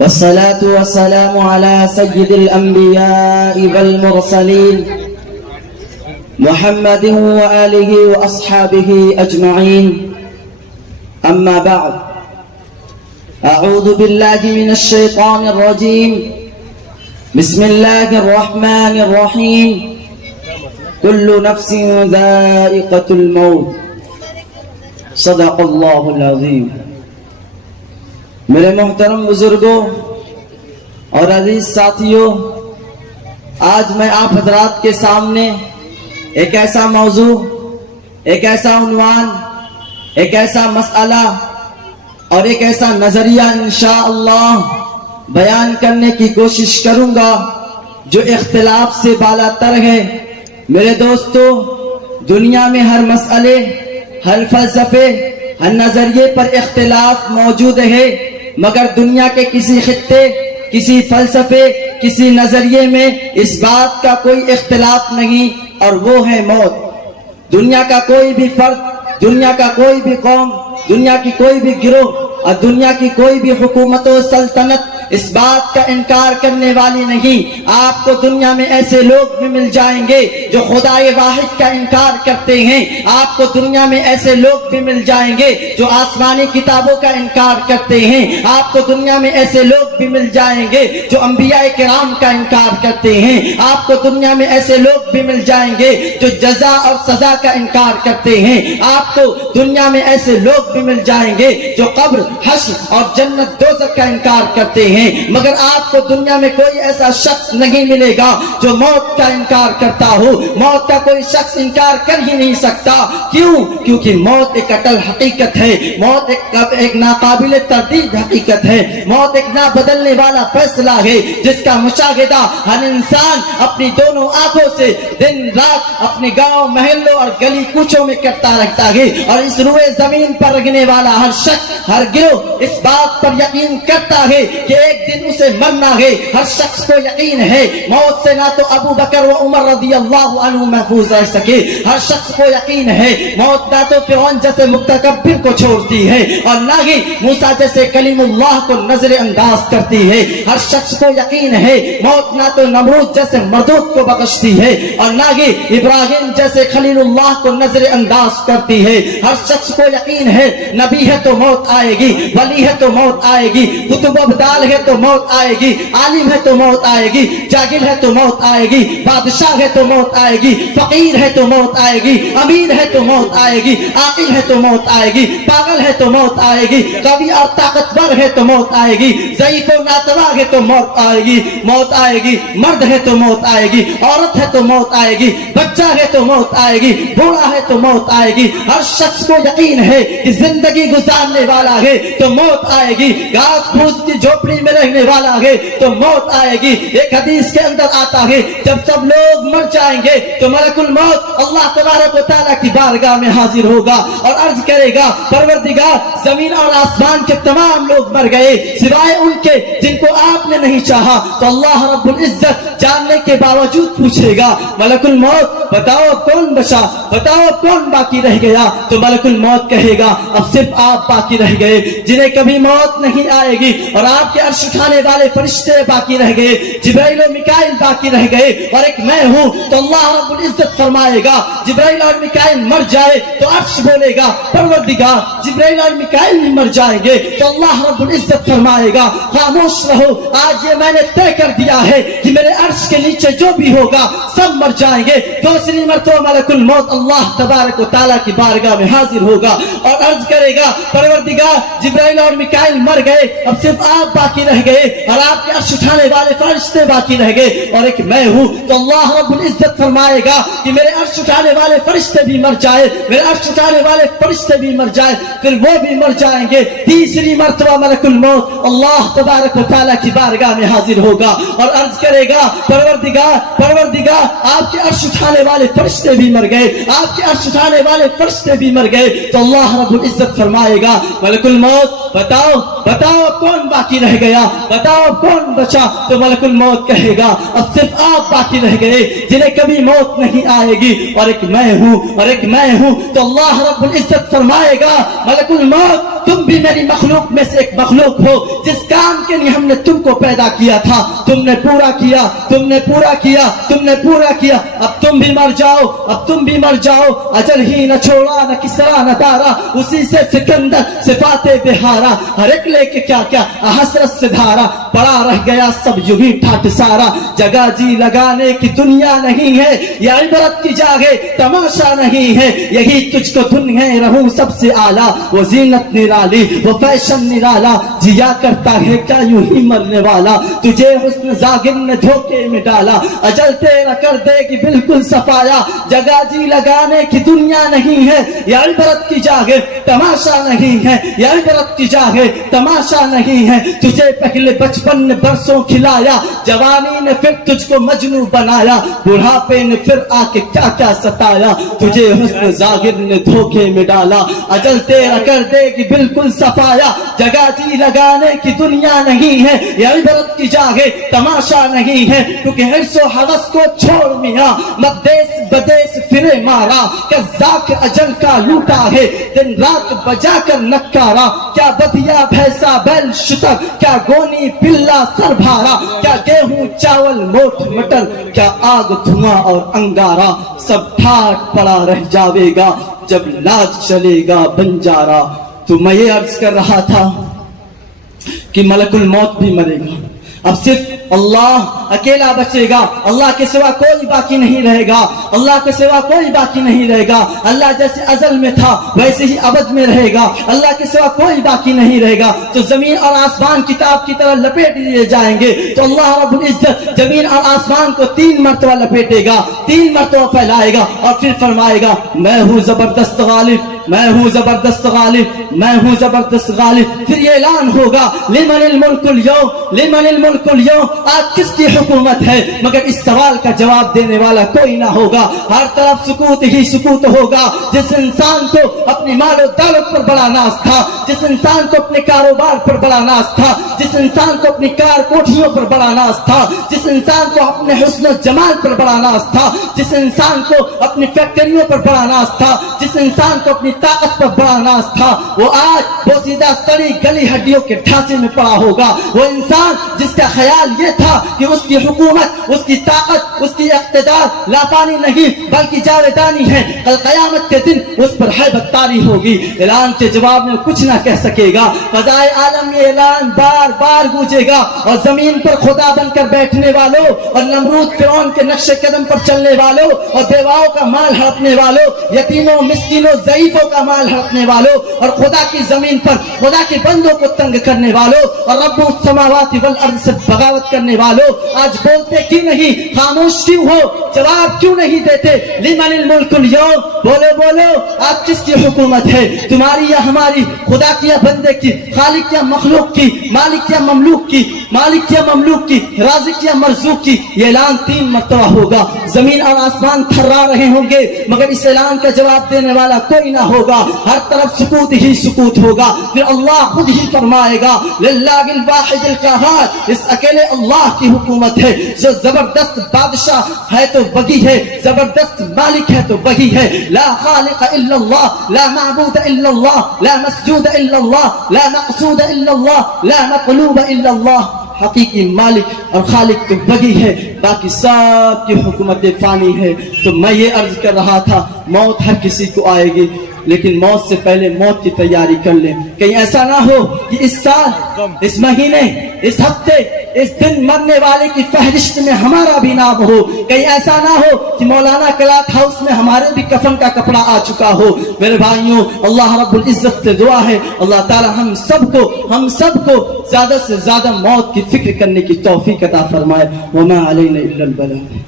والصلاة والسلام على سيد الأنبياء والمرسلين محمد وآله وأصحابه أجمعين. أما بعد، أعوذ بالله من الشيطان الرجيم. بسم الله الرحمن الرحيم. كل نفس ذائقة الموت. صدق اللہ العظیم. میرے محترم بزرگوں اور عزیز ساتھیوں، آج میں آپ حضرات کے سامنے ایک ایسا موضوع، ایک ایسا عنوان، ایک ایسا مسئلہ اور ایک ایسا نظریہ انشاءاللہ بیان کرنے کی کوشش کروں گا جو اختلاف سے بالا تر ہے. میرے دوستو، دنیا میں ہر مسئلے، ہر فلسفے، ہر نظریے پر اختلاف موجود ہے، مگر دنیا کے کسی خطے، کسی فلسفے، کسی نظریے میں اس بات کا کوئی اختلاف نہیں، اور وہ ہے موت. دنیا کا کوئی بھی فرد، دنیا کا کوئی بھی قوم، دنیا کی کوئی بھی گروہ اور دنیا کی کوئی بھی حکومت و سلطنت اس بات کا انکار کرنے والی نہیں. آپ کو دنیا میں ایسے لوگ بھی مل جائیں گے جو خدائے واحد کا انکار کرتے ہیں. آپ کو دنیا میں ایسے لوگ بھی مل جائیں گے جو آسمانی کتابوں کا انکار کرتے ہیں. آپ کو دنیا میں ایسے لوگ بھی مل جائیں گے جو انبیاء کرام کا انکار کرتے ہیں. آپ کو دنیا میں ایسے لوگ بھی مل جائیں گے جو جزا اور سزا کا انکار کرتے ہیں. آپ کو دنیا میں ایسے لوگ بھی مل جائیں گے جو قبر، حشر اور جنت دوزخ کا انکار کرتے ہیں. مگر آپ کو دنیا میں کوئی ایسا شخص نہیں ملے گا جو موت کا انکار کرتا ہو. موت کا کوئی شخص انکار کر ہی نہیں سکتا. کیوں؟ کیونکہ موت ایک اٹل حقیقت ہے. موت ایک ناقابل تردید حقیقت ہے. موت ایک نہ بدلنے والا فیصلہ ہے جس کا مشاہدہ ہر انسان اپنی دونوں آنکھوں سے دن رات اپنے گاؤں، محلوں اور گلی کوچوں میں کرتا رہتا ہے. اور اس روئے زمین پر رہنے والا ہر شخص، ہر گروہ اس بات پر یقین کرتا ہے کہ ایک دن اسے مرنا ہے. ہر شخص کو یقین ہے موت سے نہ تو ابو بکر و عمر رضی اللہ عنہ محفوظ رہ سکے. ہر شخص کو یقین ہے موت نہ تو فرعون جیسے متکبر کو چھوڑتی ہے اور نہ ہی موسیٰ جیسے کلیم اللہ کو نظر انداز کرتی ہے. ہر شخص کو یقین ہے موت نہ تو نمرود جیسے مردود کو بخشتی ہے اور نہ ہی ابراہیم جیسے خلیل اللہ کو نظر انداز کرتی ہے. ہر شخص کو یقین ہے نبی ہے تو موت آئے گی، ولی ہے تو موت آئے گی، کتب ابدال ہے تو موت آئے گی، عالم ہے تو موت آئے گی، جاہل ہے تو موت آئے گی، بادشاہ ہے تو موت آئے گی، فقیر ہے تو موت آئے گی، امیر ہے تو موت آئے گی، عاقل ہے تو موت آئے گی، پاگل ہے تو موت آئے گی، قوی اور طاقتور ہے تو موت آئے گی، ضعیف و ناتواں ہے تو موت آئے گی. موت آئے گی. مرد ہے تو موت آئے گی، عورت ہے تو موت آئے گی، بچہ ہے تو موت آئے گی، بوڑھا ہے تو موت آئے گی. ہر شخص کو یقین ہے کہ زندگی گزارنے والا ہے تو موت آئے گی. گھاس پھوس کی جھوپڑی میں رہنے والا ہے تو موت آئے گی. ایک حدیث کے اندر آتا ہے جب سب لوگ مر جائیں گے تو ملک الموت اللہ تبارک و تعالیٰ کی بارگاہ میں حاضر ہوگا اور عرض کرے گا، پروردگار زمین اور آسمان کے تمام لوگ مر گئے سوائے ان کے جن کو آپ نے نہیں چاہا. تو اللہ رب العزت جاننے کے باوجود پوچھے گا، ملک الموت بتاؤ کون بچا، بتاؤ کون باقی رہ گیا؟ تو ملک الموت کہے گا اب صرف آپ باقی رہ گئے جنہیں کبھی موت نہیں آئے گی، اور آپ کے عرش اٹھانے والے فرشتے باقی رہ گئے، جبرائیل و میکائیل باقی رہ گئے اور ایک میں ہوں. تو اللہ رب العزت فرمائے گا جبرائیل اور میکائیل مر جائے تو عرش بولے گا پروردگار جبرائیل اور میکائیل بھی مر جائیں گے. تو اللہ رب العزت فرمائے گا خاموش رہو، آج یہ میں نے طے کر دیا ہے کہ میرے عرش کے نیچے جو بھی ہوگا سب مر جائیں گے. دوسری مرتبہ ملک الموت اللہ تبارک و تعالیٰ کی بارگاہ میں حاضر ہوگا اور عرض کرے گا پروردگار جبرائیل اور میکائیل مر گئے، اب صرف آپ باقی رہ گئے اور آپ کے عرش اٹھانے والے فرشتے باقی رہ گئے اور ایک میں ہوں. تو اللہ رب العزت فرمائے گا کہ میرے عرش اٹھانے والے فرشتے بھی مر جائے، میرے عرش اٹھانے والے فرشتے بھی مر جائے، پھر وہ بھی مر جائیں گے. تیسری مرتبہ ملک الموت اللہ تبارک و تعالیٰ کی بارگاہ میں حاضر ہوگا اور عرض کرے گا پروردگار آپ کے عرش اٹھانے والے فرشتے بھی مر گئے، آپ کے عرش اٹھانے والے فرشتے بھی مر گئے. تو اللہ رب العزت فرمائے گا ملک الموت بتاؤ کون باقی رہ گیا، بتاؤ کون بچا؟ تو ملک الموت کہے گا اب صرف آپ باقی رہ گئے جنہیں کبھی موت نہیں آئے گی، اور ایک میں ہوں. تو اللہ رب العزت فرمائے گا ملک الموت تم بھی میری مخلوق میں سے ایک مخلوق ہو. جس کام کے لیے ہم نے تم کو پیدا کیا تھا تم نے پورا کیا, تم نے پورا کیا, تم نے پورا کیا. اب تم بھی مر جاؤ, اب تم بھی مر جاؤ. اجل ہی نہ چھوڑا نہ کسرا نہ دارا, اسی سے سکندر صفات بہارا. ہر ایک لے کے کیا کیا حسرت سے دھارا, پڑا رہ گیا سب یوں ہی ٹھاٹ سارا. جگہ جی لگانے کی دنیا نہیں ہے, یہ عبرت کی جاگے تماشا نہیں ہے. یہی تجھ کو دھن ہے رہوں سب سے اعلیٰ, وہ زینت نرالی وہ فیشن نرالا. جیا کرتا ہے کیا یوں ہی مرنے والا, تجھے حسن زاگر نے دھوکے میں ڈالا. اجل تیرا کر دے گی بالکل صفایا, جگہ جی لگانے کی دنیا نہیں ہے, یہ عبرت کی جاگے تماشا نہیں ہے. یہ عبرت کی جاگے تماشا نہیں ہے. تجھے پہلے بچپن نے برسوں کھلایا, جوانی نے پھر تجھ کو مجنوں بنایا, بڑھاپے نے پھر آ کے کیا کیا ستایا. تجھے حسن زاگر نے دھوکے میں ڈالا. اجل تیرا کر دے گی بالکل صفایا, جگہ جی لگانے کی دنیا نہیں ہے, یہ عبرت کی جاگے تماشا نہیں ہے. کیونکہ حرص و ہوس کو چھوڑ میاں, مدیس بدیس پھرے مارا. قذاق اجل کا لوٹا ہے دن رات بجا کر نکارا. کیا بدیا بھیسا بیل شتر, کیا گونی پلا سر بھارا. کیا گیہوں چاول موٹ مٹر, کیا آگ دھواں اور انگارا. سب ٹھاٹ پڑا رہ جاوے گا جب لاج چلے گا بنجارا. تو میں یہ عرض کر رہا تھا کہ ملک الموت بھی مرے گا, اب صرف اللہ اکیلا بچے گا. اللہ کے سوا کوئی باقی نہیں رہے گا, اللہ کے سوا کوئی باقی نہیں رہے گا. اللہ جیسے ازل میں تھا ویسے ہی ابد میں رہے گا. اللہ کے سوا کوئی باقی نہیں رہے گا. تو زمین اور آسمان کتاب کی طرح لپیٹ لیے جائیں گے. تو اللہ رب العزت زمین اور آسمان کو 3 مرتبہ لپیٹے گا, 3 مرتبہ پھیلائے گا, اور پھر فرمائے گا میں ہوں زبردست غالب, میں ہوں زبردست غالب, میں ہوں زبردست غالب. پھر یہ اعلان ہوگا لمن الملک اليوم, لمن الملک اليوم, آج کس کی حکومت ہے. مگر اس سوال کا جواب دینے والا کوئی نہ ہوگا. ہر طرف سکوت ہی سکوت ہوگا. جس انسان کو اپنی مال و دولت پر بڑا ناز تھا, جس انسان کو اپنے کاروبار پر بڑا ناز تھا, جس انسان کو اپنی کار کوٹھیوں پر بڑا ناز تھا, جس انسان کو اپنے حسن و جمال پر بڑا ناز تھا, جس انسان کو اپنی فیکٹریوں پر بڑا ناز تھا, جس انسان کو اپنی طاقت پر بڑا ناز تھا, وہ آج بوسیدہ سڑی گلی ہڈیوں کے ڈھانچے میں پڑا ہوگا. وہ انسان جس کا خیال یہ تھا کہ اس کی حکومت, اس کی طاقت, اس کی اقتدار لافانی نہیں بلکہ جاویدانی ہے, کل قیامت کے دن اس پر ہیبت طاری ہوگی. اعلان کے جواب میں کچھ نہ کہہ سکے گا. فضائے عالم یہ اعلان بار بار گونجے گا, اور زمین پر خدا بن کر بیٹھنے والوں, اور نمرود فرعون کے نقش قدم پر چلنے والوں, اور بیواؤں کا مال ہڑپنے والوں, یتیموں مسکینوں ضعیفوں کا مال ہڑپنے والوں, اور خدا کی زمین پر خدا کے بندوں کو تنگ کرنے والوں, اور رب السماوات والارض سے بغاوت کرنے والوں, آج بولتے کیوں نہیں, خاموش کیوں ہو, جواب کیوں نہیں دیتے. لمن الملک اليوم, بولو بولو آج کس کی حکومت ہے, تمہاری یا ہماری, خدا کی یا بندے کی, خالق یا مخلوق کی, مالک یا مملوک کی, مالک یا مملوک کی, رازق یا مرزوق کی. یہ اعلان 3 مرتبہ ہوگا. زمین اور آسمان تھرا رہے ہوں گے مگر اس اعلان کا جواب دینے والا کوئی نہ ہوگا. ہر طرف سکوت ہی سکوت ہوگا. پھر اللہ خود ہی فرمائے گا للہ الواحد القہار, اس اکیلے اللہ کی حکومت ہے. جو زبردست بادشاہ ہے تو وہی ہے, زبردست مالک ہے تو وہی ہے. لا خالق الا اللہ, لا معبود الا اللہ, لا مسجود الا اللہ, لا مقصود الا اللہ, لا مطلوب الا اللہ. حقیقی مالک اور خالق تو وہی ہے, باقی سب کی حکومت فانی ہے. تو میں یہ عرض کر رہا تھا موت ہر کسی کو آئے گی, لیکن موت سے پہلے موت کی تیاری کر لیں. کہیں ایسا نہ ہو کہ اس سال, اس مہینے, اس ہفتے, اس دن مرنے والے کی فہرست میں ہمارا بھی نام ہو. کہیں ایسا نہ ہو کہ مولانا کلات ہاؤس میں ہمارے بھی کفن کا کپڑا آ چکا ہو. میرے بھائیوں, اللہ رب العزت سے دعا ہے اللہ تعالی ہم سب کو زیادہ سے زیادہ موت کی فکر کرنے کی توفیق عطا فرمائے. وما علینا الا البلاغ.